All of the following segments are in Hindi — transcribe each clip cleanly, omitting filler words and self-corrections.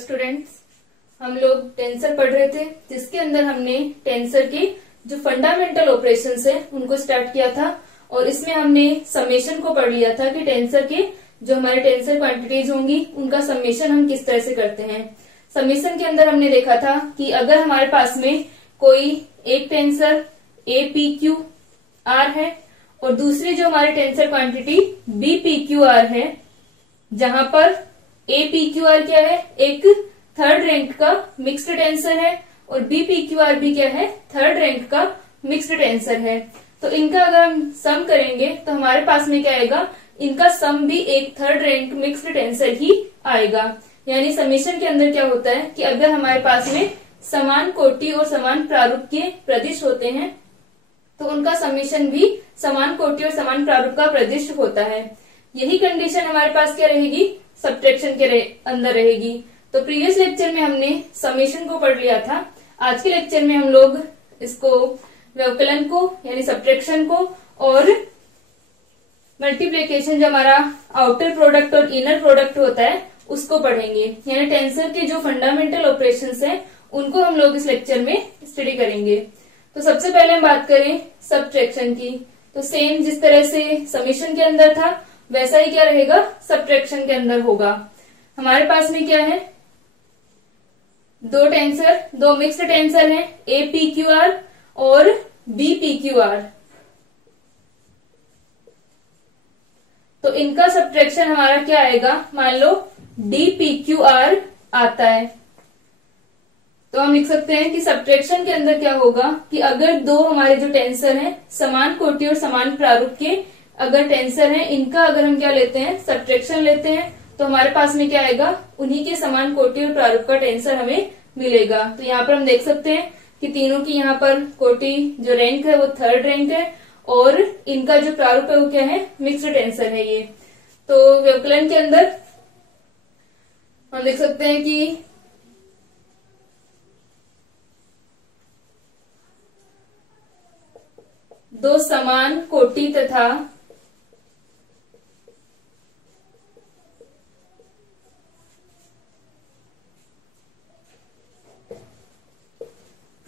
स्टूडेंट्स, हम लोग टेंसर पढ़ रहे थे जिसके अंदर हमने टेंसर के जो फंडामेंटल ऑपरेशंस है उनको स्टार्ट किया था और इसमें हमने समेशन को पढ़ लिया था कि टेंसर के जो हमारे टेंसर क्वांटिटीज होंगी उनका समेशन हम किस तरह से करते हैं। समेशन के अंदर हमने देखा था कि अगर हमारे पास में कोई एक tensor A P Q R है और दूसरी जो हमारी tensor quantity B P Q R है, जहां पर ए पी क्यू आर क्या है, एक थर्ड रैंक का मिक्स्ड टेंसर है और बी पी क्यू आर भी क्या है, थर्ड रैंक का मिक्स्ड टेंसर है। तो इनका अगर हम सम करेंगे तो हमारे पास में क्या आएगा, इनका सम भी एक थर्ड रैंक मिक्स्ड टेंसर ही आएगा। यानी समेशन के अंदर क्या होता है कि अगर हमारे पास में समान कोटि और समान प्रारूप के प्रदिश होते हैं तो उनका समेशन भी समान कोटि और समान प्रारूप का प्रदिश होता है। यही कंडीशन हमारे पास क्या रहेगी, सब्ट्रैक्शन के अंदर रहेगी। तो प्रीवियस लेक्चर में हमने समेशन को पढ़ लिया था। आज के लेक्चर में हम लोग इसको व्यवकलन को यानी सब्ट्रैक्शन को और मल्टीप्लिकेशन जो हमारा आउटर प्रोडक्ट और इनर प्रोडक्ट होता है उसको पढ़ेंगे। यानी टेंसर के जो फंडामेंटल ऑपरेशंस हैं उनको हम लोग इस लेक्चर में स्टडी करेंगे। तो सबसे पहले हम बात करें सब्ट्रैक्शन की, तो सेम जिस तरह से समेशन के अंदर था वैसा ही क्या रहेगा, सब्ट्रैक्शन के अंदर होगा। हमारे पास में क्या है, दो टेंसर, दो मिक्स्ड टेंसर हैं, ए पी क्यू आर और बी पी क्यू आर। तो इनका सब्ट्रैक्शन हमारा क्या आएगा, मान लो डी पी क्यू आर आता है। तो हम लिख सकते हैं कि सब्ट्रैक्शन के अंदर क्या होगा कि अगर दो हमारे जो टेंसर हैं समान कोटि और समान प्रारूप के अगर टेंसर हैं, इनका अगर हम क्या लेते हैं, सब्ट्रैक्शन लेते हैं, तो हमारे पास में क्या आएगा, उन्हीं के समान कोटि और प्रारूप का टेंसर हमें मिलेगा। तो यहाँ पर हम देख सकते हैं कि तीनों की यहाँ पर कोटि जो रैंक है वो थर्ड रैंक है और इनका जो प्रारूप है वो क्या है, मिक्स्ड टेंसर है ये। तो व्यवकलन के अंदर हम देख सकते हैं कि दो समान कोटि तथा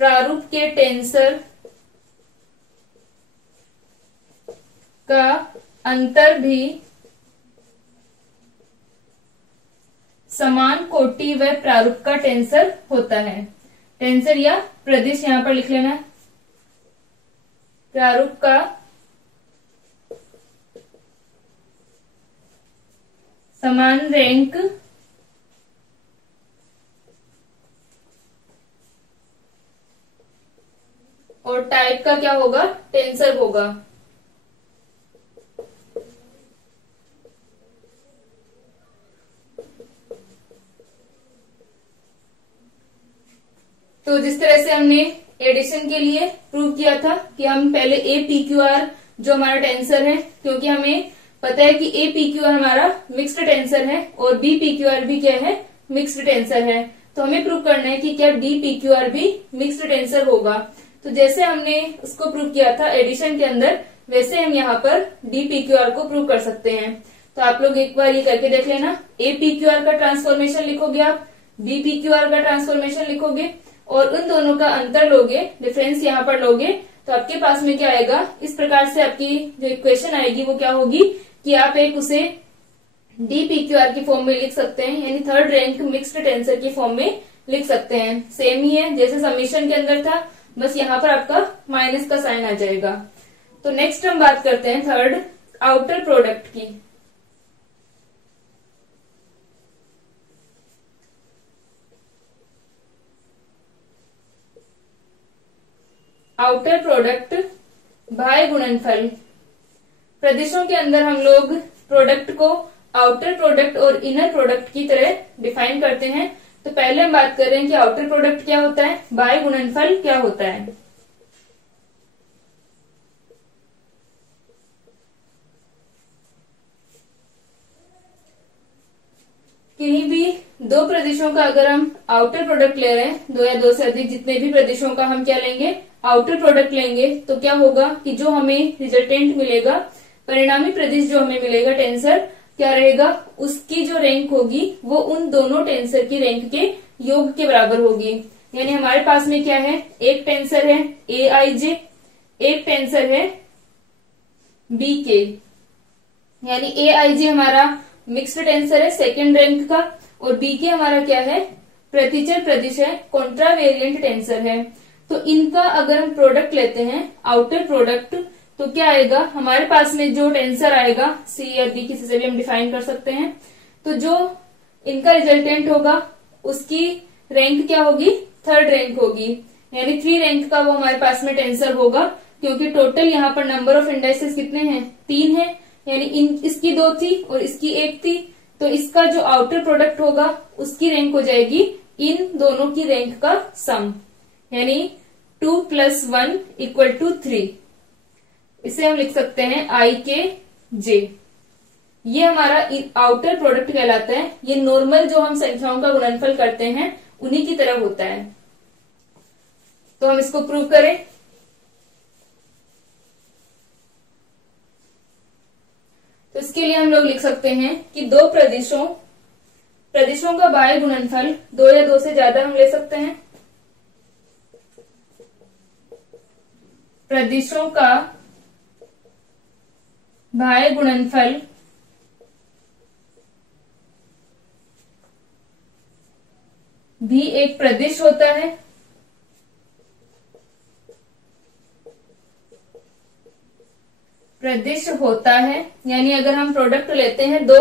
प्रारूप के टेंसर का अंतर भी समान कोटि व प्रारूप का टेंसर होता है। टेंसर या प्रदिश यहां पर लिख लेना, प्रारूप का समान रैंक और टाइप का क्या होगा, टेंसर होगा। तो जिस तरह से हमने एडिशन के लिए प्रूव किया था कि हम पहले ए पी क्यू आर जो हमारा टेंसर है, क्योंकि हमें पता है कि ए पी क्यू आर हमारा मिक्स्ड टेंसर है और बी पी क्यू आर भी क्या है, मिक्स्ड टेंसर है। तो हमें प्रूव करना है कि क्या डी पी क्यू आर भी मिक्स्ड टेंसर होगा। तो जैसे हमने उसको प्रूव किया था एडिशन के अंदर, वैसे हम यहाँ पर डी पी क्यू आर को प्रूव कर सकते हैं। तो आप लोग एक बार ये करके देख लेना, ए पी क्यू आर का ट्रांसफॉर्मेशन लिखोगे आप, बी पी क्यू आर का ट्रांसफॉर्मेशन लिखोगे और उन दोनों का अंतर लोगे, डिफरेंस यहाँ पर लोगे, तो आपके पास में क्या आएगा, इस प्रकार से आपकी जो इक्वेशन आएगी वो क्या होगी कि आप एक उसे डी पी क्यू आर की फॉर्म में लिख सकते हैं, यानी थर्ड रैंक मिक्स्ड टेंसर की फॉर्म में लिख सकते हैं। सेम ही है जैसे समेशन के अंदर था, बस यहाँ पर आपका माइनस का साइन आ जाएगा। तो नेक्स्ट हम बात करते हैं थर्ड, आउटर प्रोडक्ट की। आउटर प्रोडक्ट बाह्य गुणनफल। प्रदिशों के अंदर हम लोग प्रोडक्ट को आउटर प्रोडक्ट और इनर प्रोडक्ट की तरह डिफाइन करते हैं। तो पहले हम बात कर रहे हैं कि आउटर प्रोडक्ट क्या होता है, बाह्य गुणनफल क्या होता है। किन्हीं भी दो प्रदेशों का अगर हम आउटर प्रोडक्ट ले रहे हैं, दो या दो से अधिक जितने भी प्रदेशों का हम क्या लेंगे, आउटर प्रोडक्ट लेंगे, तो क्या होगा कि जो हमें रिजल्टेंट मिलेगा, परिणामी प्रदेश जो हमें मिलेगा टेंसर, क्या रहेगा, उसकी जो रैंक होगी वो उन दोनों टेंसर की रैंक के योग के बराबर होगी। यानी हमारे पास में क्या है, एक टेंसर है ए आई जे, एक टेंसर है बी के। यानी ए आई जे हमारा मिक्स्ड टेंसर है सेकेंड रैंक का, और बी के हमारा क्या है, प्रतिचर प्रदिश है, कॉन्ट्रावेरिएंट टेंसर है। तो इनका अगर हम प्रोडक्ट लेते हैं, आउटर प्रोडक्ट, तो क्या आएगा, हमारे पास में जो टेंसर आएगा सी या डी किसी से भी हम डिफाइन कर सकते हैं, तो जो इनका रिजल्टेंट होगा उसकी रैंक क्या होगी, थर्ड रैंक होगी। यानी 3 रैंक का वो हमारे पास में टेंसर होगा, क्योंकि टोटल यहाँ पर नंबर ऑफ इंडाइसेस कितने हैं, 3 है। यानी इसकी 2 थी और इसकी 1 थी, तो इसका जो आउटर प्रोडक्ट होगा उसकी रैंक हो जाएगी इन दोनों की रैंक का सम, यानी 2 + 1 = 3। इसे हम लिख सकते हैं आई के जे। ये हमारा आउटर प्रोडक्ट कहलाता है। ये नॉर्मल जो हम संख्याओं का गुणनफल करते हैं उन्हीं की तरह होता है। तो हम इसको प्रूव करें। तो इसके लिए हम लोग लिख सकते हैं कि दो प्रदिशों का बाह्य गुणनफल 2 या 2 से ज्यादा हम ले सकते हैं। प्रदिशों का बाह्य गुणनफल भी एक प्रदिश होता है। प्रदिश होता है यानी अगर हम प्रोडक्ट लेते हैं 2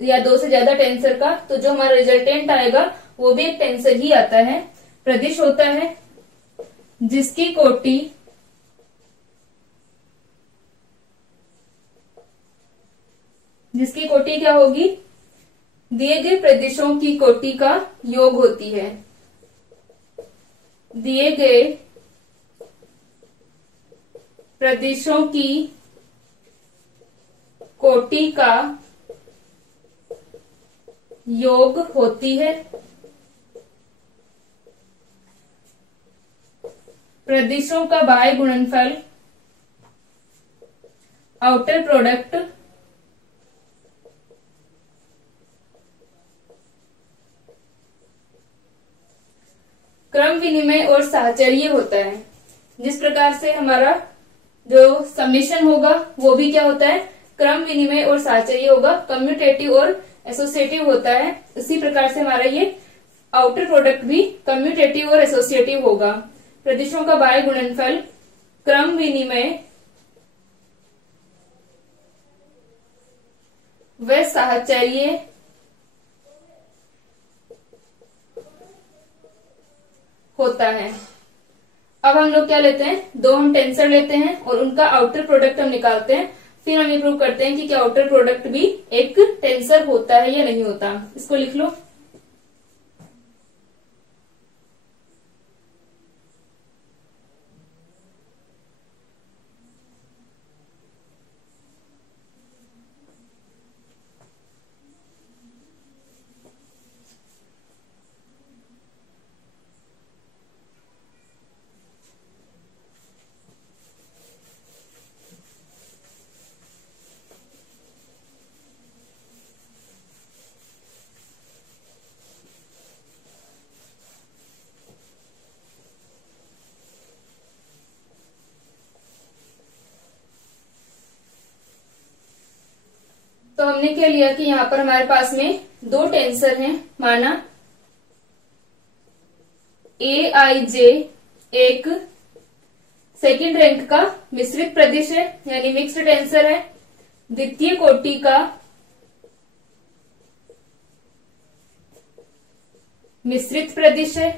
या 2 से ज्यादा टेंसर का, तो जो हमारा रिजल्टेंट आएगा वो भी एक टेंसर ही आता है। प्रदिश होता है जिसकी कोटि क्या होगी, दिए गए प्रदिशों की कोटि का योग होती है। दिए गए प्रदिशों की कोटि का योग होती है। प्रदिशों का बाह्य गुणनफल आउटर प्रोडक्ट क्रम विनिमय और साहचर्य होता है। जिस प्रकार से हमारा जो समेशन होगा वो भी क्या होता है, क्रम विनिमय और साहचर्य होगा, कम्यूटेटिव और एसोसिएटिव होता है। इसी प्रकार से हमारा ये आउटर प्रोडक्ट भी कम्यूटेटिव और एसोसिएटिव होगा। प्रदिशों का बाह्य गुणनफल क्रम विनिमय व साहचर्य होता है। अब हम लोग क्या लेते हैं, 2 हम टेंसर लेते हैं और उनका आउटर प्रोडक्ट हम निकालते हैं। फिर हम ये प्रूव करते हैं कि क्या आउटर प्रोडक्ट भी एक टेंसर होता है या नहीं होता। इसको लिख लो। तो हमने क्या लिया कि यहाँ पर हमारे पास में 2 टेंसर हैं। माना ए आई जे एक सेकेंड रैंक का मिश्रित प्रदिश है, यानी मिक्स्ड टेंसर है। द्वितीय कोटि का मिश्रित प्रदिश है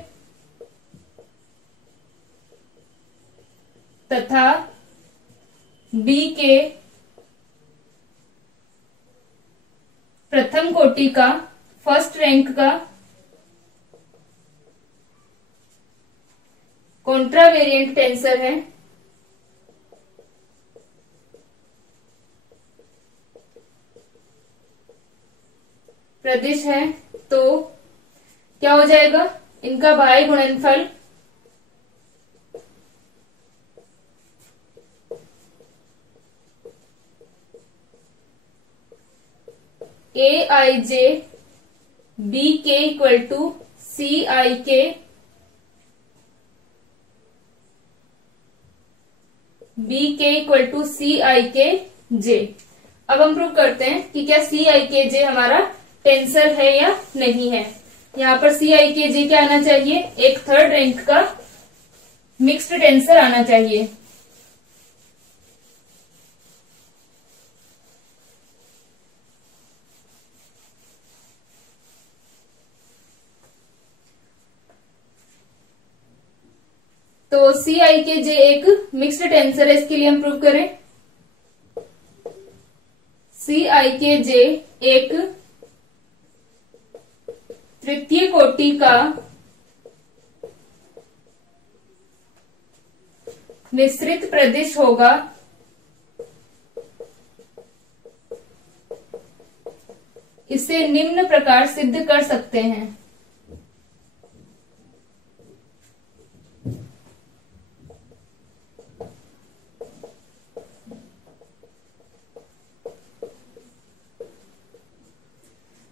तथा बी के प्रथम कोटि का फर्स्ट रैंक का कॉन्ट्रावेरिएंट टेंसर है। प्रदिश है, तो क्या हो जाएगा, इनका बाह्य गुणनफल ए आई जे बी के इक्वल टू सी आई के बी के equal to C I K जे। अब हम प्रूव करते हैं कि क्या सी आई के जे हमारा टेंसर है या नहीं है। यहाँ पर सी आई के जे क्या आना चाहिए, एक थर्ड रैंक का मिक्स्ड टेंसर आना चाहिए। तो सी आई के जे एक मिक्स्ड टेंसर है, इसके लिए हम प्रूव करें। सी आई के जे एक तृतीय कोटि का मिश्रित प्रदेश होगा इसे निम्न प्रकार सिद्ध कर सकते हैं।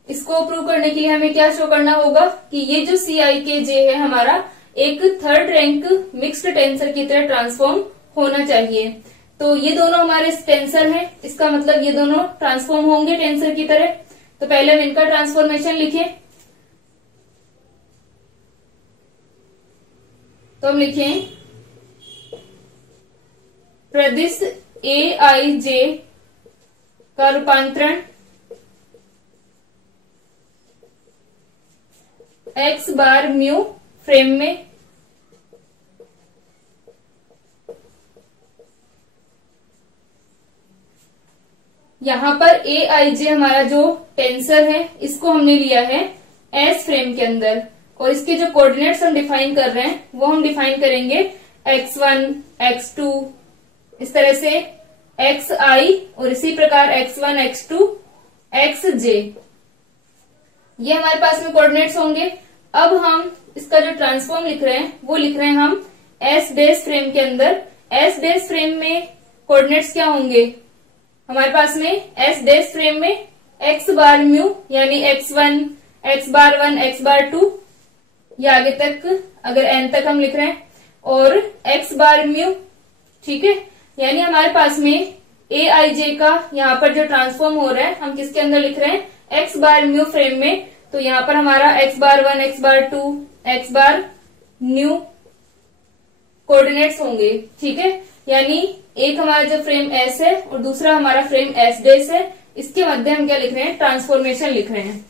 इसको प्रूव करने के लिए हमें क्या शो करना होगा कि ये जो सी आई के जे है हमारा एक थर्ड रैंक मिक्स्ड टेंसर की तरह ट्रांसफॉर्म होना चाहिए। तो ये दोनों हमारे टेंसर हैं, इसका मतलब ये दोनों ट्रांसफॉर्म होंगे टेंसर की तरह। तो पहले हम इनका ट्रांसफॉर्मेशन लिखें। तो हम लिखें प्रदिश ए आई जे का रूपांतरण एक्स बार म्यू फ्रेम में यहां पर ए आई जे हमारा जो टेंसर है इसको हमने लिया है एस फ्रेम के अंदर, और इसके जो कोऑर्डिनेट्स हम डिफाइन कर रहे हैं वो हम डिफाइन करेंगे x1 x2 इस तरह से xi और इसी प्रकार x1 x2 xj, ये हमारे पास में कोऑर्डिनेट्स होंगे। अब हम इसका जो ट्रांसफॉर्म लिख रहे हैं वो लिख रहे हैं हम एस डेस फ्रेम के अंदर। एस डेस फ्रेम में कोऑर्डिनेट्स क्या होंगे, हमारे पास में एस डेस फ्रेम में एक्स बार म्यू यानी x1 x बार 1 x बार 2 या आगे तक अगर n तक हम लिख रहे हैं, और x बार म्यू, ठीक है। यानी हमारे पास में ए आई जे का यहाँ पर जो ट्रांसफॉर्म हो रहा है हम किसके अंदर लिख रहे हैं, एक्स बार म्यू फ्रेम में। तो यहाँ पर हमारा एक्स बार 1 एक्स बार 2 एक्स बार न्यू कोऑर्डिनेट्स होंगे, ठीक है। यानी एक हमारा जो फ्रेम एस है और दूसरा हमारा फ्रेम एस डेस है, इसके मध्य हम क्या लिख रहे हैं, ट्रांसफॉर्मेशन लिख रहे हैं।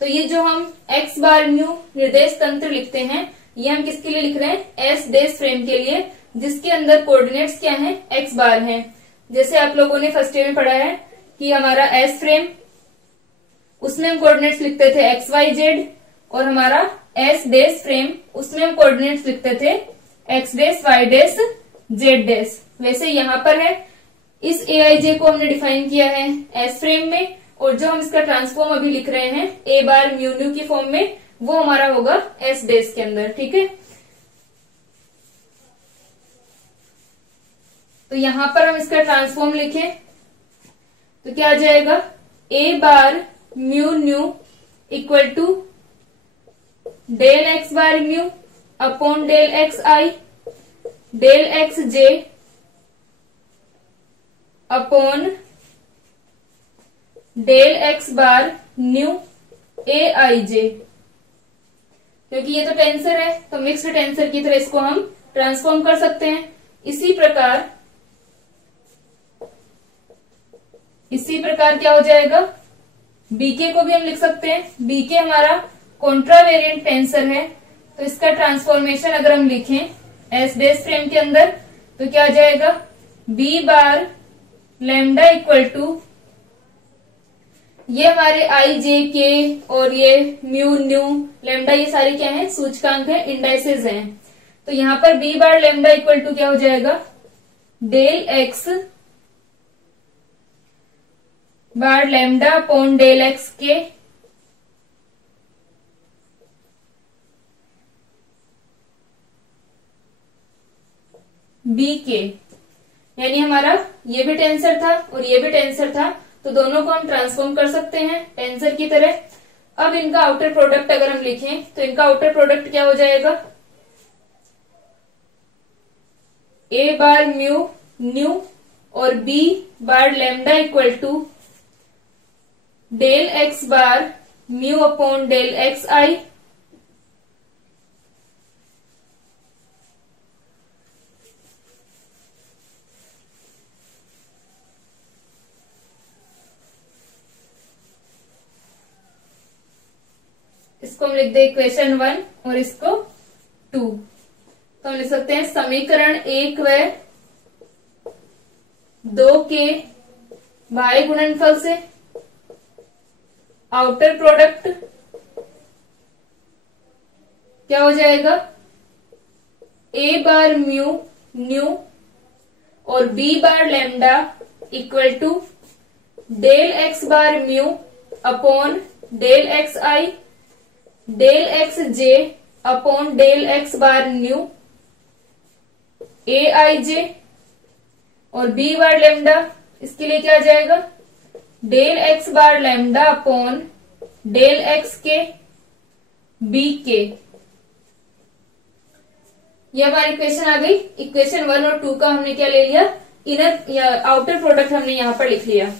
तो ये जो हम एक्स बार म्यू निर्देश तंत्र लिखते हैं ये हम किसके लिए लिख रहे हैं, एस डेस फ्रेम के लिए, जिसके अंदर कोऑर्डिनेट्स क्या हैं, एक्स बार हैं। जैसे आप लोगों ने फर्स्ट ईयर में पढ़ा है कि हमारा एस फ्रेम उसमें हम कोऑर्डिनेट्स लिखते थे एक्स वाई जेड, और हमारा एस डेस फ्रेम उसमें हम कोऑर्डिनेट्स लिखते थे एक्स डेस वाई डेस जेड डेस। वैसे यहाँ पर है इस ए आई जे को हमने डिफाइन किया है एस फ्रेम में, और जो हम इसका ट्रांसफॉर्म अभी लिख रहे हैं ए बार म्यू न्यू की फॉर्म में वो हमारा होगा एस डेस के अंदर, ठीक है। तो यहां पर हम इसका ट्रांसफॉर्म लिखें तो क्या आ जाएगा, A bar mu nu equal to del X bar mu upon del X I del X J upon del X bar nu A I J. क्योंकि ये तो टेंसर है तो मिक्स्ड टेंसर की तरह इसको हम ट्रांसफॉर्म कर सकते हैं। इसी प्रकार क्या हो जाएगा, बीके को भी हम लिख सकते हैं। बीके हमारा कॉन्ट्रावेरिएंट टेंसर है, तो इसका ट्रांसफॉर्मेशन अगर हम लिखें एस डेस फ्रेम के अंदर तो क्या आ जाएगा, B bar lambda equal to, ये हमारे आई जे के और ये म्यू न्यू लैम्डा ये सारे क्या हैं, सूचकांक है, इंडाइसेस हैं। तो यहां पर B bar lambda equal to क्या हो जाएगा, del X bar lambda upon del X के बी के। यानी हमारा ये भी टेंसर था और ये भी टेंसर था, तो दोनों को हम ट्रांसफॉर्म कर सकते हैं टेंसर की तरह। अब इनका आउटर प्रोडक्ट अगर हम लिखें तो इनका आउटर प्रोडक्ट क्या हो जाएगा, ए बार म्यू न्यू और B bar lambda equal to del X bar mu upon del X I इसको हम लिख दे इक्वेशन 1 और इसको 2। तो हम लिख सकते हैं समीकरण 1 व 2 के बाह्य गुणनफल से आउटर प्रोडक्ट क्या हो जाएगा, ए बार म्यू न्यू और B bar lambda equal to del X bar mu upon del X I del X J upon del X bar nu A I J और बी बार लैम्डा, इसके लिए क्या आ जाएगा, del X bar lambda upon del X के बी के। ये हमारी इक्वेशन आ गई। इक्वेशन 1 और 2 का हमने क्या ले लिया, इनर या आउटर प्रोडक्ट हमने यहां पर लिख लिया।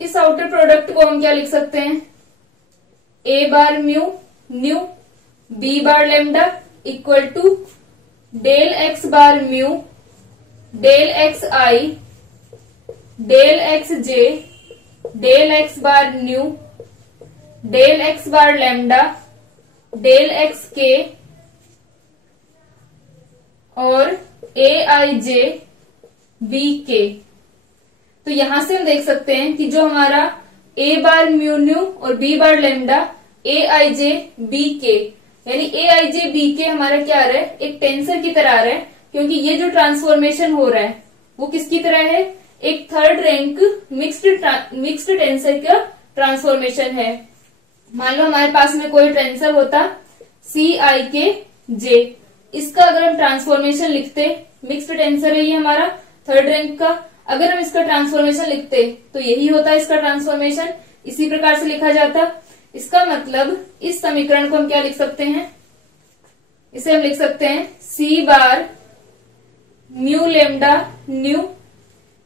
इस आउटर प्रोडक्ट को हम क्या लिख सकते हैं, A bar mu nu B bar lambda equal to del X bar mu del X I del X J del X bar nu del X bar lambda del X K और ए आई जे बी के। तो यहां से हम देख सकते हैं कि जो हमारा ए बार म्यू न्यू और B bar lambda A I J B K, यानी ए आई जे बी के हमारा क्या आ रहा है, एक टेंसर की तरह आ रहा है, क्योंकि ये जो ट्रांसफॉर्मेशन हो रहा है वो किसकी तरह है, एक थर्ड रैंक मिक्स्ड टेंसर का ट्रांसफॉर्मेशन है। मान लो हमारे पास में कोई टेंसर होता सी आई के जे, इसका अगर हम ट्रांसफॉर्मेशन लिखते, मिक्स्ड टेंसर है ये हमारा थर्ड रैंक का, अगर हम इसका ट्रांसफॉर्मेशन लिखते तो यही होता है इसका ट्रांसफॉर्मेशन, इसी प्रकार से लिखा जाता। इसका मतलब इस समीकरण को हम क्या लिख सकते हैं, इसे हम लिख सकते हैं C bar mu lambda nu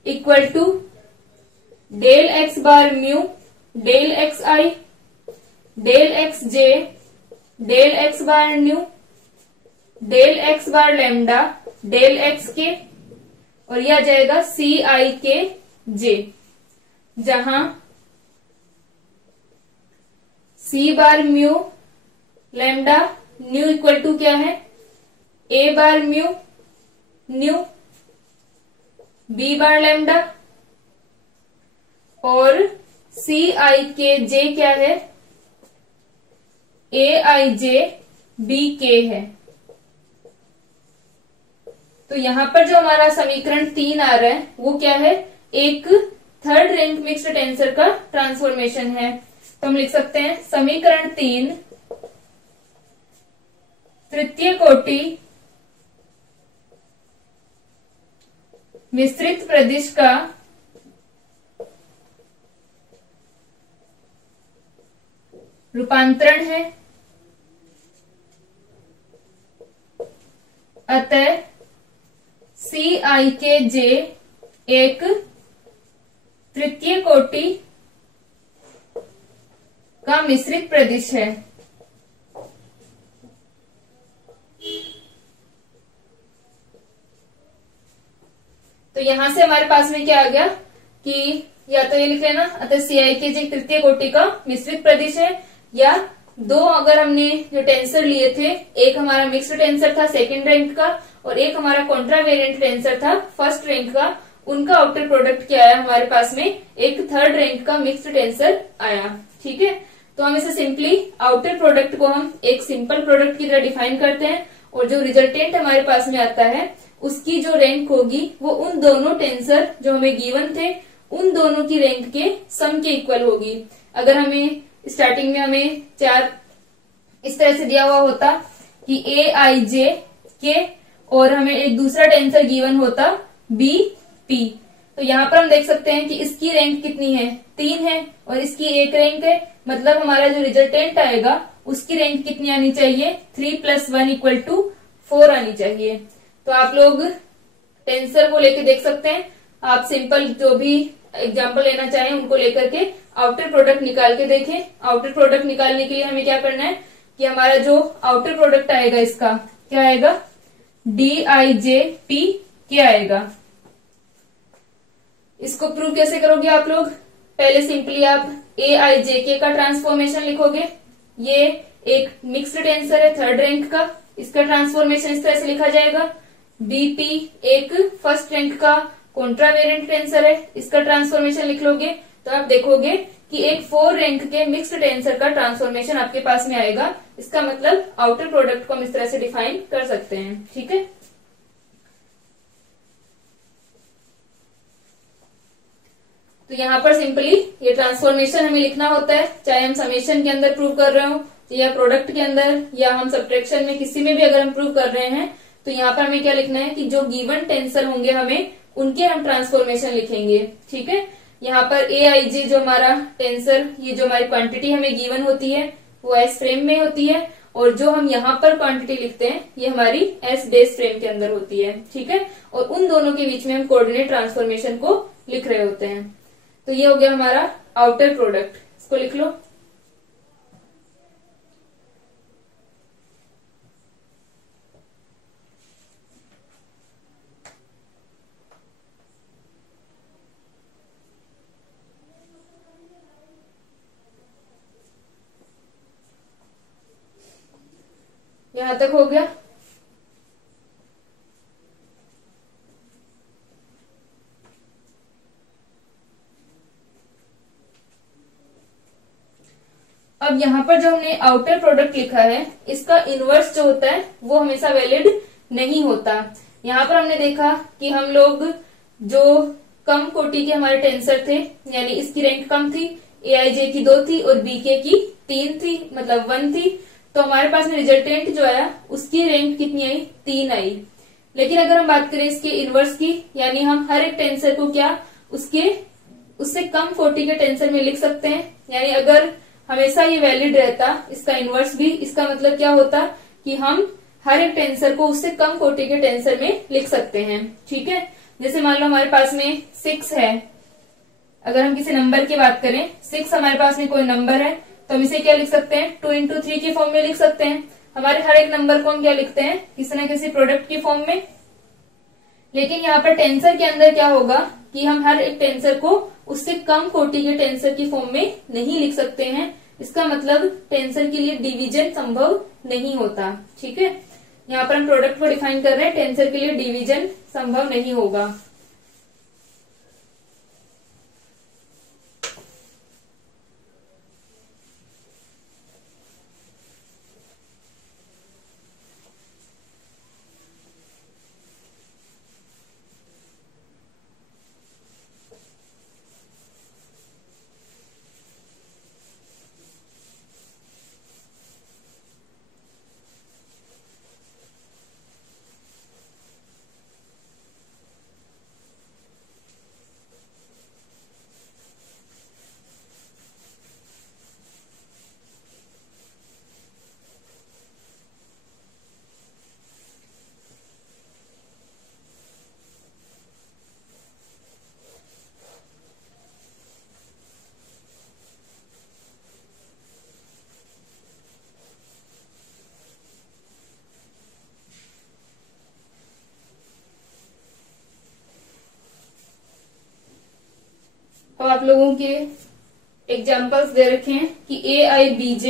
equal to del X bar mu del X I del X J del X bar nu del X bar lambda del X K, और यह आ जाएगा सी आई के जे, जहां C bar mu lambda nu equal to क्या है, A bar mu nu B bar lambda और सी आई के जे क्या है, ए आई जे बी के है। तो यहां पर जो हमारा समीकरण 3 आ रहा है वो क्या है, एक थर्ड रैंक मिक्स्ड टेंसर का ट्रांसफॉर्मेशन है। तो हम लिख सकते हैं समीकरण 3 तृतीय कोटि मिश्रित प्रदिश का रूपांतरण है, अतः सी आई के जे एक तृतीय कोटि का मिश्रित प्रदिश है। तो यहां से हमारे पास में क्या आ गया कि या तो ये लिख लेना, अतः सी आई के जे तृतीय कोटि का मिश्रित प्रदिश है, या दो अगर हमने जो टेंसर लिए थे, एक हमारा मिक्स्ड टेंसर था सेकंड रैंक का और एक हमारा कॉन्ट्रावेरिएंट टेंसर था फर्स्ट रैंक का, उनका आउटर प्रोडक्ट क्या आया हमारे पास में, एक थर्ड रैंक का मिक्स्ड टेंसर आया। ठीक है, तो हम इसे सिंपली आउटर प्रोडक्ट को हम एक सिंपल प्रोडक्ट की तरह डिफाइन करते हैं और जो रिजल्टेंट हमारे पास में आता है उसकी जो रैंक होगी वो उन दोनों टेंसर जो हमें गिवन थे उन दोनों की रैंक के सम के इक्वल होगी। अगर हमें स्टार्टिंग में हमें 4 इस तरह से दिया हुआ होता कि ए आई जे के और हमें एक दूसरा टेंसर गिवन होता बी पी, तो यहाँ पर हम देख सकते हैं कि इसकी रैंक कितनी है 3 है और इसकी 1 रैंक है, मतलब हमारा जो रिजल्टेंट आएगा उसकी रैंक कितनी आनी चाहिए 3 + 1 = 4 आनी चाहिए। तो आप लोग टेंसर को लेके देख सकते हैं, आप सिंपल जो भी एग्जाम्पल लेना चाहें उनको लेकर के आउटर प्रोडक्ट निकाल के देखें। आउटर प्रोडक्ट निकालने के लिए हमें क्या करना है कि हमारा जो आउटर प्रोडक्ट आएगा इसका क्या आएगा DIJP क्या आएगा। इसको प्रूव कैसे करोगे आप लोग, पहले सिंपली आप AIJK का ट्रांसफॉर्मेशन लिखोगे। ये एक मिक्स्ड टेंसर है 3rd रैंक का, इसका ट्रांसफॉर्मेशन इस तरह से लिखा जाएगा। BP एक 1st रैंक का कॉन्ट्रावेरिएंट टेंसर है, इसका ट्रांसफॉर्मेशन लिख लोगे तो आप देखोगे कि एक 4 रैंक के मिक्स्ड टेंसर का ट्रांसफॉर्मेशन आपके पास में आएगा। इसका मतलब आउटर प्रोडक्ट को हम इस तरह से डिफाइन कर सकते हैं। ठीक है, तो यहाँ पर सिंपली ये ट्रांसफॉर्मेशन हमें लिखना होता है, चाहे हम समेशन के अंदर प्रूव कर रहे हो या प्रोडक्ट के अंदर या हम सब्ट्रैक्शन में किसी में भी अगर हम प्रूव कर रहे हैं तो यहाँ पर हमें क्या लिखना है कि जो गिवन टेंसर होंगे हमें उनके हम ट्रांसफॉर्मेशन लिखेंगे। ठीक है, यहाँ पर AIJ जो हमारा टेंसर, ये जो हमारी क्वांटिटी हमें गिवन होती है वो S फ्रेम में होती है और जो हम यहाँ पर क्वांटिटी लिखते हैं ये हमारी S डेस फ्रेम के अंदर होती है। ठीक है, और उन दोनों के बीच में हम कोऑर्डिनेट ट्रांसफॉर्मेशन को लिख रहे होते हैं। तो ये हो गया हमारा आउटर प्रोडक्ट, इसको लिख लो। यहां तक हो गया। अब यहाँ पर जो हमने आउटर प्रोडक्ट लिखा है इसका इनवर्स जो होता है वो हमेशा वैलिड नहीं होता। यहाँ पर हमने देखा कि हम लोग जो कम कोटि के हमारे टेंसर थे यानी इसकी रैंक कम थी, AIJ की 2 थी और BK की 3 थी, मतलब 1 थी, तो हमारे पास में रिजल्टेंट जो आया उसकी रैंक कितनी आई 3 आई। लेकिन अगर हम बात करें इसके इनवर्स की, यानी हम हर एक टेंसर को क्या उससे कम कोटि के टेंसर में लिख सकते हैं, यानी अगर हमेशा ये वैलिड रहता इसका इनवर्स भी, इसका मतलब क्या होता कि हम हर एक टेंसर को उससे कम कोटि के टेंसर में लिख सकते हैं। ठीक है, जैसे मान लो हमारे पास में 6 है, अगर हम किसी नंबर की बात करें 6 हमारे पास में कोई नंबर है तो हम इसे क्या लिख सकते हैं 2 × 3 के फॉर्म में लिख सकते हैं। हमारे हर एक नंबर को हम क्या लिखते हैं किसी न किसी प्रोडक्ट की फॉर्म में। लेकिन यहाँ पर टेंसर के अंदर क्या होगा कि हम हर एक टेंसर को उससे कम कोटि के टेंसर की फॉर्म में नहीं लिख सकते हैं। इसका मतलब टेंसर के लिए डिवीजन संभव नहीं होता। ठीक है, यहाँ पर हम प्रोडक्ट को डिफाइन कर रहे हैं, टेंसर के लिए डिवीजन संभव नहीं होगा। अब आप लोगों के एग्जाम्पल्स दे रखे हैं कि AIBJ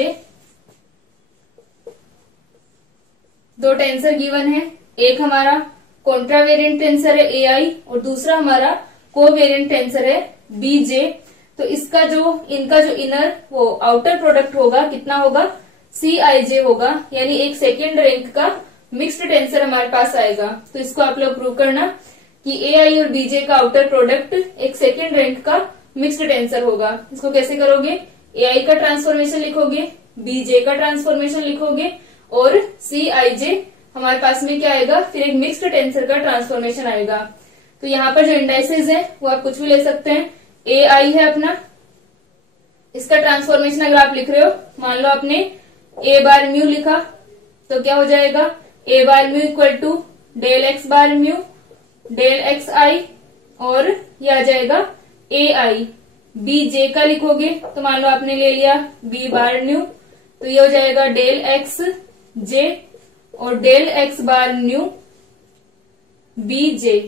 2 टेंसर गिवन है, एक हमारा कॉन्ट्रावेरिएंट टेंसर है AI और दूसरा हमारा कोवेरिएंट टेंसर है BJ। तो इनका जो इनर वो आउटर प्रोडक्ट होगा कितना होगा CIJ होगा, यानी एक 2nd रैंक का मिक्स्ड टेंसर हमारे पास आएगा। तो इसको आप लोग प्रूव करना कि AI और BJ का आउटर प्रोडक्ट एक सेकेंड रैंक का मिक्स्ड टेंसर होगा। इसको कैसे करोगे, AI का ट्रांसफॉर्मेशन लिखोगे, BJ का ट्रांसफॉर्मेशन लिखोगे और CIJ हमारे पास में क्या आएगा, फिर एक मिक्स्ड टेंसर का ट्रांसफॉर्मेशन आएगा। तो यहाँ पर जो इंडाइसेस है वो आप कुछ भी ले सकते हैं। AI है अपना, इसका ट्रांसफॉर्मेशन अगर आप लिख रहे हो, मान लो आपने A बार म्यू लिखा तो क्या हो जाएगा, A bar mu equal to del X bar mu del X I, और ये आ जाएगा AI। BJ का लिखोगे तो मान लो आपने ले लिया B बार न्यू, तो ये हो जाएगा डेल एक्स जे और del X bar new BJ।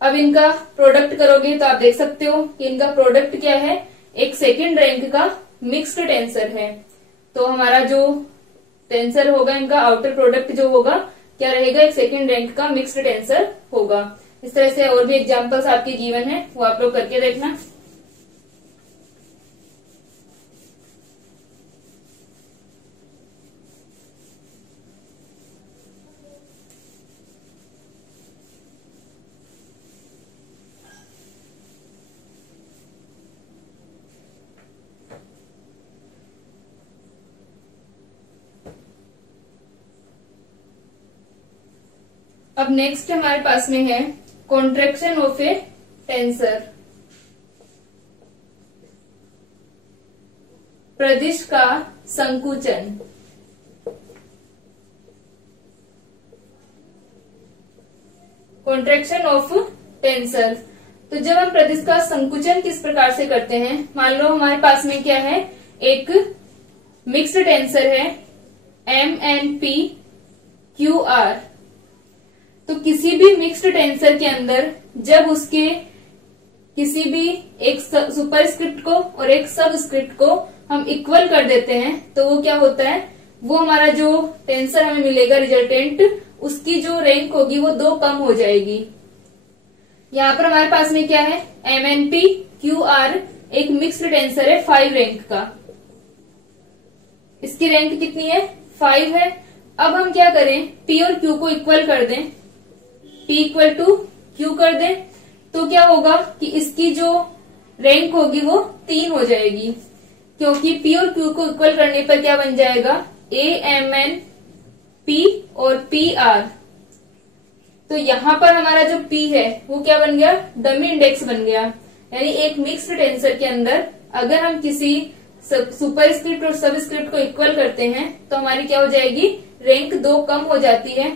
अब इनका प्रोडक्ट करोगे तो आप देख सकते हो कि इनका प्रोडक्ट क्या है, एक सेकेंड रैंक का मिक्स्ड टेंसर है। तो हमारा जो टेंसर होगा, इनका आउटर प्रोडक्ट जो होगा क्या रहेगा, एक सेकेंड रैंक का मिक्स्ड टेंसर होगा। इस तरह से और भी एग्जांपल्स आपके गिवन है, वो आप लोग करके देखना। अब नेक्स्ट हमारे पास में है कॉन्ट्रैक्शन ऑफ ए टेंसर। प्रदिश का संकुचन। Contraction of tensor. तो जब हम प्रदिश का संकुचन किस प्रकार से करते हैं, मान लो हमारे पास में क्या है, एक मिक्स्ड टेंसर है MNPQR। तो किसी भी मिक्स्ड टेंसर के अंदर जब उसके किसी भी एक सुपरस्क्रिप्ट को और एक सबस्क्रिप्ट को हम इक्वल कर देते हैं तो वो क्या होता है, वो हमारा जो टेंसर हमें मिलेगा रिजल्टेंट, उसकी जो रैंक होगी वो 2 कम हो जाएगी। यहाँ पर हमारे पास में क्या है, MNPQR एक मिक्स्ड टेंसर है 5 रैंक का। इसकी रैंक कितनी है, 5 है। अब हम क्या करें, P और Q को इक्वल कर दें, P इक्वल टू Q कर दें, तो क्या होगा कि इसकी जो रैंक होगी वो 3 हो जाएगी, क्योंकि P और Q को इक्वल करने पर क्या बन जाएगा, AMNP और PR। तो यहां पर हमारा जो P है वो क्या बन गया, डमी इंडेक्स बन गया। यानी एक मिक्स्ड टेंसर के अंदर अगर हम किसी सुपरस्क्रिप्ट और सबस्क्रिप्ट को इक्वल करते हैं तो हमारी क्या हो जाएगी, रैंक 2 कम हो जाती है,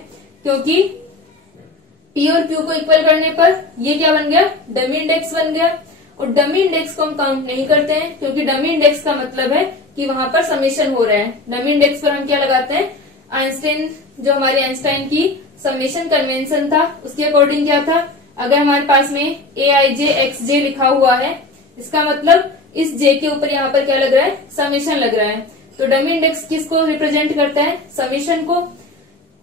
क्योंकि P और Q को इक्वल करने पर ये क्या बन गया, डमी इंडेक्स बन गया। और डमी इंडेक्स को हम काउंट नहीं करते हैं, क्योंकि डमी इंडेक्स का मतलब है कि वहां पर समेशन हो रहा है। डमी इंडेक्स पर हम क्या लगाते हैं, आइंस्टाइन, जो हमारे आइंस्टाइन की समेशन कन्वेंशन था उसके अकॉर्डिंग क्या था, अगर हमारे पास में AIJ XJ लिखा हुआ है, इसका मतलब इस J के ऊपर यहाँ पर क्या लग रहा है, समेशन लग रहा है। तो डमी इंडेक्स किसको रिप्रेजेंट करता है, समेशन को।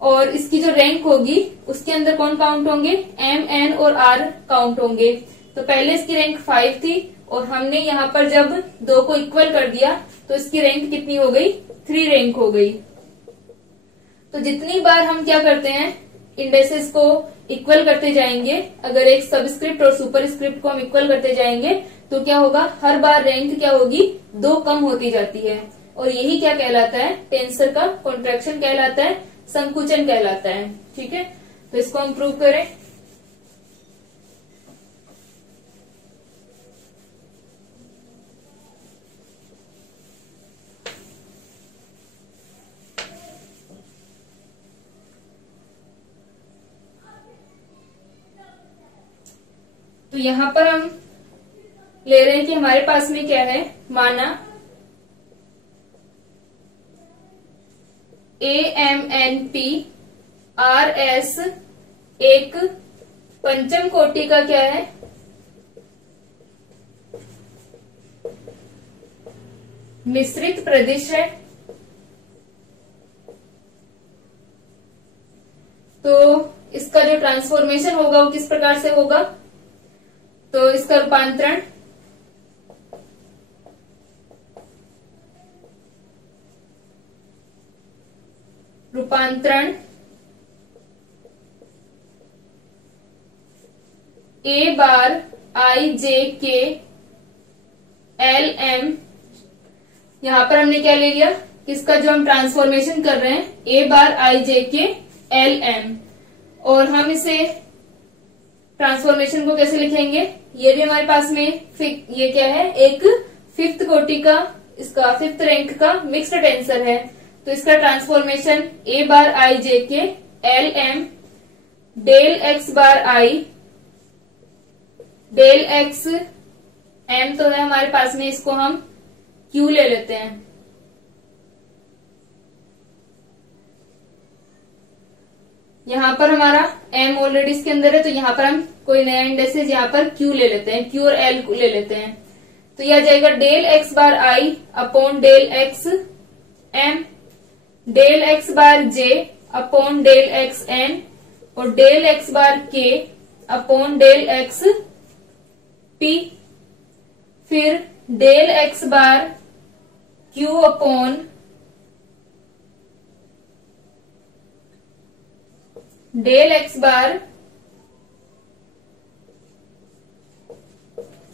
और इसकी जो रैंक होगी उसके अंदर कौन काउंट होंगे, M, N और R काउंट होंगे। तो पहले इसकी रैंक 5 थी और हमने यहाँ पर जब 2 को इक्वल कर दिया तो इसकी रैंक कितनी हो गई, 3 रैंक हो गई। तो जितनी बार हम क्या करते हैं, इंडेक्सेस को इक्वल करते जाएंगे, अगर एक सबस्क्रिप्ट और सुपरस्क्रिप्ट को हम इक्वल करते जाएंगे तो क्या होगा, हर बार रैंक क्या होगी, 2 कम होती जाती है। और यही क्या कहलाता है, टेंसर का कॉन्ट्रैक्शन कहलाता है, संकुचन कहलाता है। ठीक है, तो इसको हम प्रूव करें। तो यहां पर हम ले रहे हैं कि हमारे पास में क्या है, माना AMNPRS एक पंचम कोटि का क्या है, मिश्रित प्रदिश है। तो इसका जो ट्रांसफॉर्मेशन होगा वो किस प्रकार से होगा, तो इसका रूपांतरण रूपांतरण ए बार I J K L M, यहां पर हमने क्या ले लिया, इसका जो हम ट्रांसफॉर्मेशन कर रहे हैं A bar I J K L M, और हम इसे ट्रांसफॉर्मेशन को कैसे लिखेंगे, ये भी हमारे पास में ये क्या है, एक फिफ्थ कोटि का, इसका फिफ्थ रैंक का मिक्स्ड टेंसर है। तो इसका transformation A bar I J K L M del X bar I del X M तो है हमारे पास में, इसको हम क्यू ले लेते हैं। यहां पर हमारा m ऑलरेडी इसके अंदर है, तो यहां पर हम कोई नया इंडेक्सेस यहां पर q ले लेते हैं, q और l ले लेते हैं। तो यह आ जाएगा del X bar I upon del X M, del X bar J upon del X N, और del X bar K upon del X P, फिर del X bar Q upon del X bar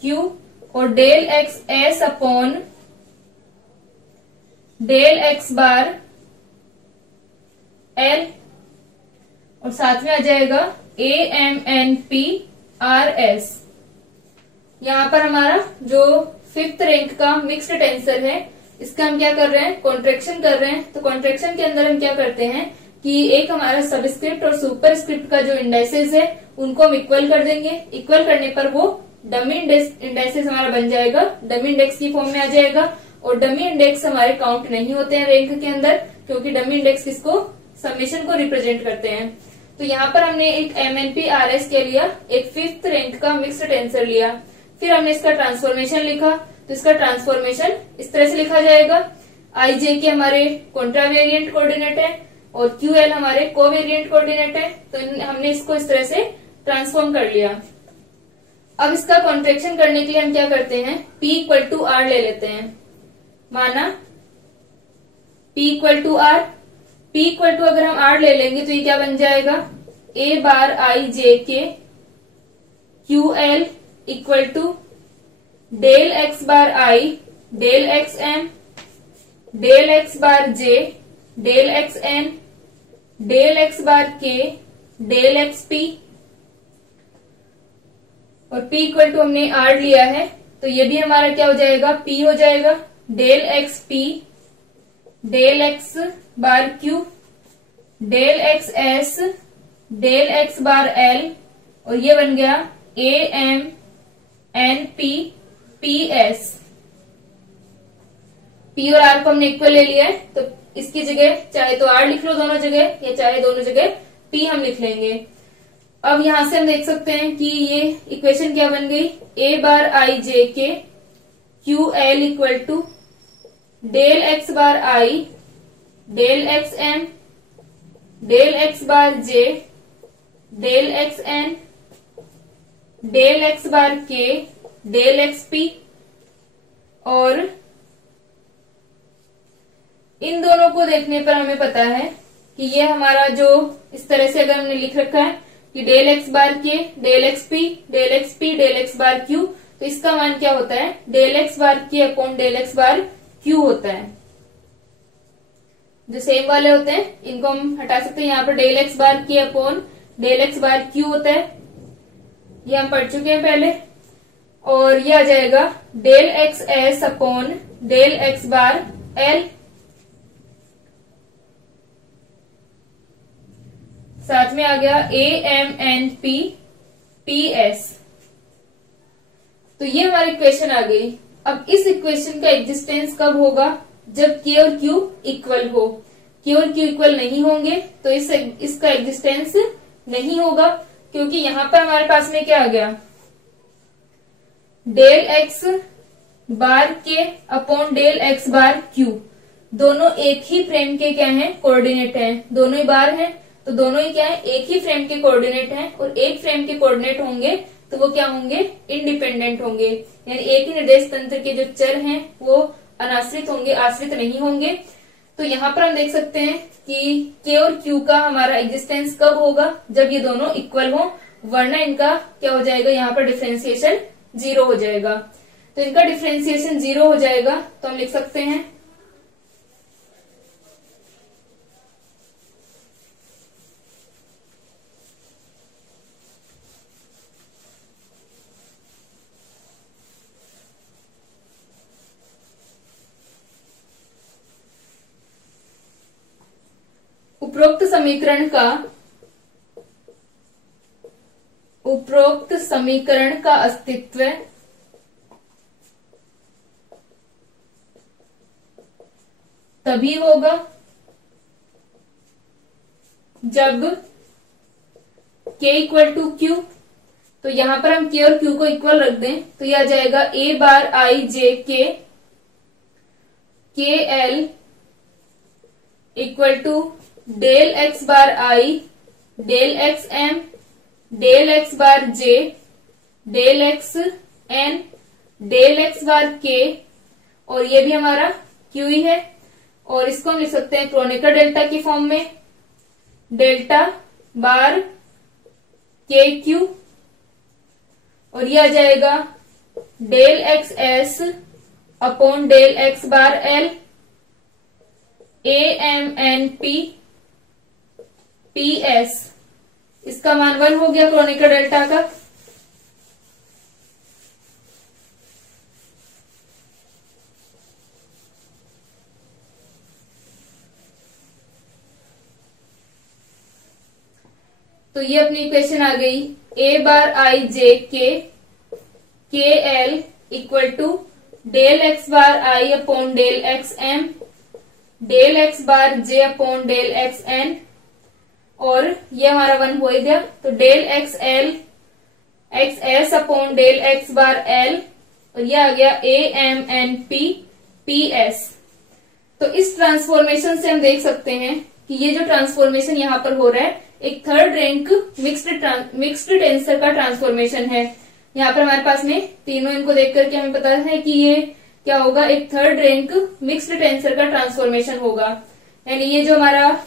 Q, और del X S upon del X bar L, और साथ में आ जाएगा A M N P R S. यहां पर हमारा जो फिफ्थ रैंक का मिक्स्ड टेंसर है, इसका हम क्या कर रहे हैं, कॉन्ट्रैक्शन कर रहे हैं। तो कॉन्ट्रैक्शन के अंदर हम क्या करते हैं कि एक हमारा सबस्क्रिप्ट और सुपरस्क्रिप्ट का जो इंडेक्सेस है उनको हम इक्वल कर देंगे। इक्वल करने पर वो डमी इंडेक्सेस हमारा बन जाएगा, डमी इंडेक्स की फॉर्म में आ जाएगा। और डमी इंडेक्स हमारे काउंट नहीं होते हैं रैंक के अंदर, क्योंकि डमी इंडेक्स किसको, समेशन को रिप्रेजेंट करते हैं। तो यहाँ पर हमने एक MNP-RS के लिया, एक फिफ्थ रैंक का मिक्स्ड टेंसर लिया, फिर हमने इसका ट्रांसफॉर्मेशन लिखा। तो इसका ट्रांसफॉर्मेशन इस तरह से लिखा जाएगा, आई जे के हमारे कॉन्ट्रावेरिएंट कोऑर्डिनेट है और QL हमारे कोवेरिएंट कोऑर्डिनेट है। तो हमने इसको इस तरह से ट्रांसफॉर्म कर लिया। अब इसका कॉन्ट्रैक्शन करने के लिए हम क्या करते हैं, P इक्वल टू R ले लेते हैं। माना P equal to R, P equal to अगर हम R ले लेंगे तो ये क्या बन जाएगा, A bar I J K QL equal to del X bar I del X M del X bar J del X N del X bar K del X P, और P इक्वल टू हमने R लिया है तो ये भी हमारा क्या हो जाएगा, P हो जाएगा, del X P del X bar Q del X S del X bar L, और ये बन गया A M N P P S. P और R को हमने इक्वल ले लिया है, तो इसकी जगह चाहे तो R लिख लो दोनों जगह, या चाहे दोनों जगह P हम लिख लेंगे। अब यहां से हम देख सकते हैं कि ये इक्वेशन क्या बन गई, A bar I J K Q L equal to del X bar I del X M del X bar J del X N del X bar K del X P, और इन दोनों को देखने पर हमें पता है कि ये हमारा जो इस तरह से अगर हमने लिख रखा है कि del X bar K del X P del X P del X bar Q, तो इसका मान क्या होता है, del X bar K upon del X bar Q होता है। जो सेम वाले होते हैं इनको हम हटा सकते हैं, यहाँ पर del X bar K upon del X bar Q होता है, ये हम पढ़ चुके हैं पहले। और ये आ जाएगा del X S upon del X bar L, साथ में आ गया A M N P P S. तो ये हमारी इक्वेशन आ गई। अब इस इक्वेशन का एग्जिस्टेंस कब होगा, जब K और Q इक्वल हो। K और Q इक्वल नहीं होंगे तो इसका एग्जिस्टेंस नहीं होगा, क्योंकि यहां पर हमारे पास में क्या आ गया, del X bar K upon del X bar Q, दोनों एक ही फ्रेम के क्या हैं, कोऑर्डिनेट हैं, दोनों ही बार हैं, तो दोनों ही क्या है, एक ही फ्रेम के कोऑर्डिनेट हैं। और एक फ्रेम के कोऑर्डिनेट होंगे तो वो क्या होंगे, इंडिपेंडेंट होंगे, यानी एक ही निर्देश तंत्र के जो चर हैं वो अनाश्रित होंगे, आश्रित नहीं होंगे। तो यहाँ पर हम देख सकते हैं कि K और Q का हमारा एग्जिस्टेंस कब होगा, जब ये दोनों इक्वल हो, वरना इनका क्या हो जाएगा, यहाँ पर डिफरेंशिएशन 0 हो जाएगा। तो इनका डिफरेंशिएशन 0 हो जाएगा, तो हम लिख सकते हैं उपरोक्त समीकरण का अस्तित्व तभी होगा जब K इक्वल टू Q, तो यहां पर हम K और Q को इक्वल रख दें तो यह आ जाएगा A bar I J K K L equal to del x bar I del x M del x bar J del x N del x bar K, और ये भी हमारा Q ही है, और इसको हम लिख सकते हैं क्रोनेकर डेल्टा की फॉर्म में, डेल्टा बार के क्यू, और ये आ जाएगा del X S upon del X bar L A M N P P S. इसका मान 1 हो गया क्रोनेकर डेल्टा का। तो ये अपनी इक्वेशन आ गई, ए बार I J K L equal to del X bar I upon del X M del X bar J upon del X N, और ये हमारा 1 हो गया। तो del X L X S upon del X bar L, और ये आ गया A M N P P S. तो इस ट्रांसफॉर्मेशन से हम देख सकते हैं कि ये जो ट्रांसफॉर्मेशन यहाँ पर हो रहा है एक थर्ड रैंक मिक्स्ड टेंसर का ट्रांसफॉर्मेशन है। यहाँ पर हमारे पास में तीनों इनको देख करके हमें पता है कि ये क्या होगा, एक थर्ड रैंक मिक्स्ड टेंसर का ट्रांसफॉर्मेशन होगा। यानी ये जो हमारा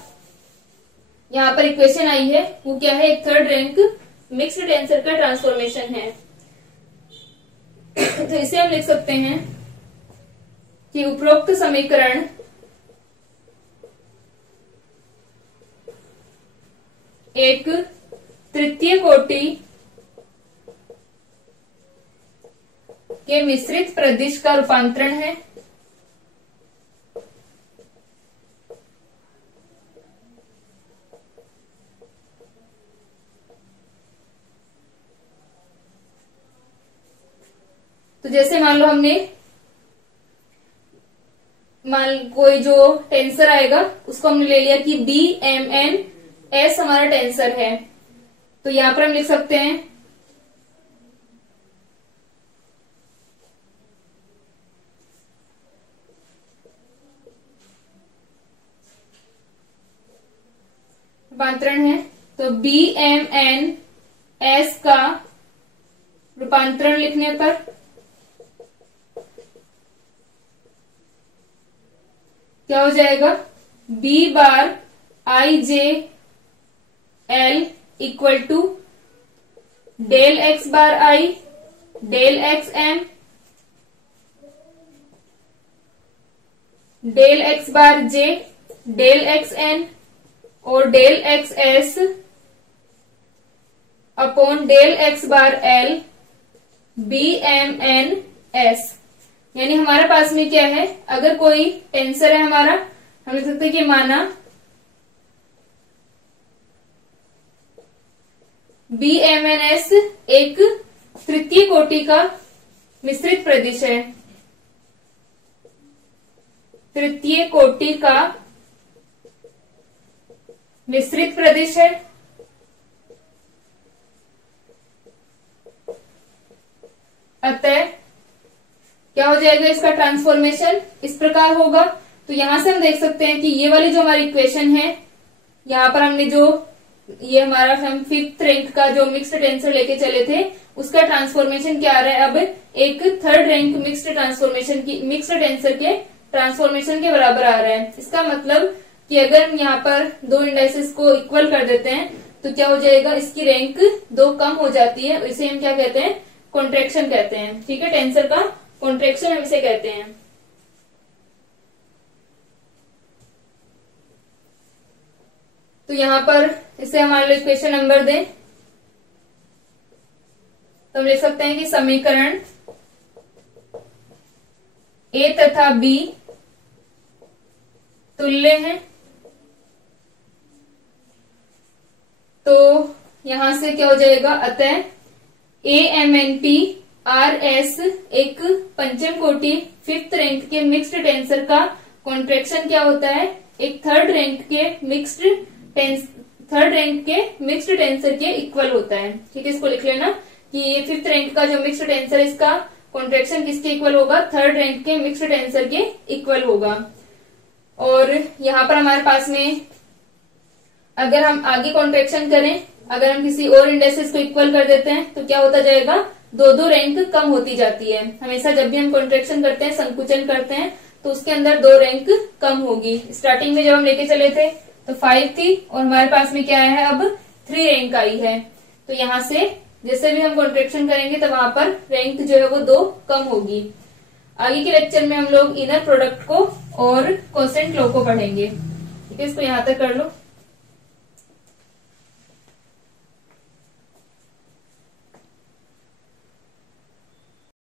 यहाँ पर इक्वेशन आई है वो क्या है, एक थर्ड रैंक मिक्स्ड टेंसर का ट्रांसफॉर्मेशन है। तो इसे हम लिख सकते हैं कि उपरोक्त समीकरण एक तृतीय कोटि के मिश्रित प्रदिश का रूपांतरण है। तो जैसे मान लो हमने कोई जो टेंसर आएगा उसको हमने ले लिया कि बी एम एन एस हमारा टेंसर है, तो यहां पर हम लिख सकते हैं रूपांतरण है। तो बी एम एन एस का रूपांतरण लिखने पर क्या हो जाएगा, B bar I J L equal to del X bar I del X M del X bar J del X N और del X S upon del X bar L B M N S. यानी हमारे पास में क्या है, अगर कोई टेंसर है हमारा, हम लिख सकते हैं कि माना बी एम एन एस एक तृतीय कोटि का मिश्रित प्रदिश है, तृतीय कोटि का मिश्रित प्रदिश है। अतः क्या हो जाएगा, इसका ट्रांसफॉर्मेशन इस प्रकार होगा। तो यहां से हम देख सकते हैं कि ये वाली जो हमारी इक्वेशन है, यहाँ पर हमने जो ये हमारा हम 5th रैंक का जो मिक्स्ड टेंसर लेके चले थे उसका ट्रांसफॉर्मेशन क्या आ रहा है, अब एक थर्ड रैंक मिक्स्ड टेंसर के ट्रांसफॉर्मेशन के बराबर आ रहा है। इसका मतलब कि अगर हम यहाँ पर दो इंडाइसेस को इक्वल कर देते हैं तो क्या हो जाएगा, इसकी रैंक 2 कम हो जाती है। इसे हम क्या कहते हैं, कॉन्ट्रैक्शन कहते हैं। ठीक है, टेंसर का कॉन्ट्रैक्शन हम इसे कहते हैं। तो यहाँ पर इसे हमारे लिए इक्वेशन नंबर दें तो हम लिख सकते हैं कि समीकरण ए तथा बी तुल्य हैं। तो यहां से क्या हो जाएगा, अतः AMNP RS एक पंचम कोटि 5th रैंक के मिक्स्ड टेंसर का कॉन्ट्रैक्शन क्या होता है, एक थर्ड रैंक के मिक्स्ड टेंसर के इक्वल होता है। ठीक है, इसको लिख लेना कि ये 5th रैंक का जो मिक्स्ड टेंसर है इसका कॉन्ट्रैक्शन किसके इक्वल होगा, थर्ड रैंक के मिक्स्ड टेंसर के इक्वल होगा। और यहाँ पर हमारे पास में अगर हम आगे कॉन्ट्रैक्शन करें, अगर हम किसी और इंडेक्सेस को इक्वल कर देते हैं तो क्या होता जाएगा, 2 रैंक कम होती जाती है। हमेशा जब भी हम कॉन्ट्रैक्शन करते हैं, संकुचन करते हैं, तो उसके अंदर 2 रैंक कम होगी। स्टार्टिंग में जब हम लेके चले थे तो 5 थी और हमारे पास में क्या आया है, अब 3 रैंक आई है। तो यहाँ से जैसे भी हम कॉन्ट्रैक्शन करेंगे तो वहां पर रैंक जो है वो 2 कम होगी। आगे के लेक्चर में हम लोग इनर प्रोडक्ट को और कोसेंट लॉ को पढ़ेंगे। ठीक है, इसको यहाँ तक कर लो।